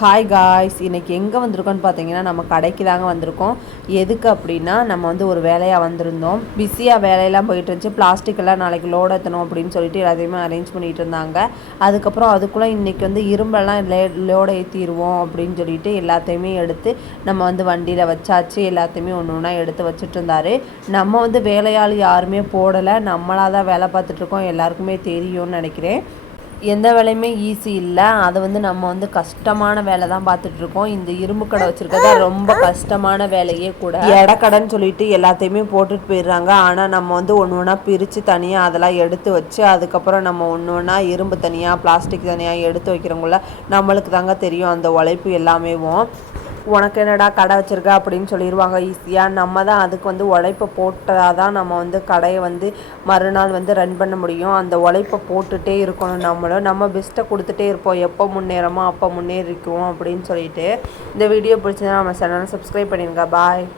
Hi guys, இன்றைக்கி எங்கே வந்திருக்கோன்னு பார்த்தீங்கன்னா நம்ம கடைக்கு தாங்க வந்திருக்கோம். எதுக்கு அப்படின்னா நம்ம வந்து ஒரு வேலையாக வந்திருந்தோம். பிஸியாக வேலையெல்லாம் போயிட்டு இருந்துச்சு. பிளாஸ்டிக்கெல்லாம் நாளைக்கு லோடு ஏற்றணும் அப்படின்னு சொல்லிட்டு எல்லாத்தையுமே அரேஞ்ச் பண்ணிகிட்டு இருந்தாங்க. அதுக்கப்புறம் அதுக்குள்ளே இன்றைக்கி வந்து இரும்பெல்லாம் லோடு ஏற்றிடுவோம் அப்படின்னு சொல்லிட்டு எல்லாத்தையுமே எடுத்து நம்ம வந்து வண்டியில் வச்சாச்சு. எல்லாத்தையுமே ஒன்று ஒன்றா எடுத்து வச்சுட்டு இருந்தார். நம்ம வந்து வேலையாள் யாருமே போடலை, நம்மளாக தான் வேலை பார்த்துட்ருக்கோம். எல்லாருக்குமே தெரியும்னு நினைக்கிறேன். எந்த வேலையுமே ஈஸி இல்லை. அது வந்து நம்ம வந்து கஷ்டமான வேலை தான் பார்த்துட்ருக்கோம். இந்த இரும்பு கடை வச்சுருக்கதா ரொம்ப கஷ்டமான வேலையே கூட. இடக்கடைன்னு சொல்லிட்டு எல்லாத்தையுமே போட்டுட்டு போயிடுறாங்க. ஆனால் நம்ம வந்து ஒன்று ஒன்றா பிரித்து தனியாக அதெல்லாம் எடுத்து வச்சு அதுக்கப்புறம் நம்ம ஒன்று ஒன்றா இரும்பு தனியாக பிளாஸ்டிக் தனியாக எடுத்து வைக்கிறவங்கள நம்மளுக்கு தாங்க தெரியும் அந்த உழைப்பு எல்லாமேவும். உனக்கு என்னடா கடை வச்சுருக்க அப்படின்னு சொல்லிடுவாங்க ஈஸியாக. நம்ம தான் அதுக்கு வந்து உழைப்பை போட்டால் தான் நம்ம வந்து கடையை வந்து மறுநாள் வந்து ரன் பண்ண முடியும். அந்த உழைப்பை போட்டுகிட்டே இருக்கணும். நம்ம பெஸ்ட்டை கொடுத்துட்டே இருப்போம். எப்போ முன்னேறமோ அப்போ முன்னேறிக்குவோம் அப்படின்னு சொல்லிட்டு. இந்த வீடியோ பிடிச்சதுன்னா நம்ம சேனலை சப்ஸ்கிரைப் பண்ணிடுங்க. பாய்.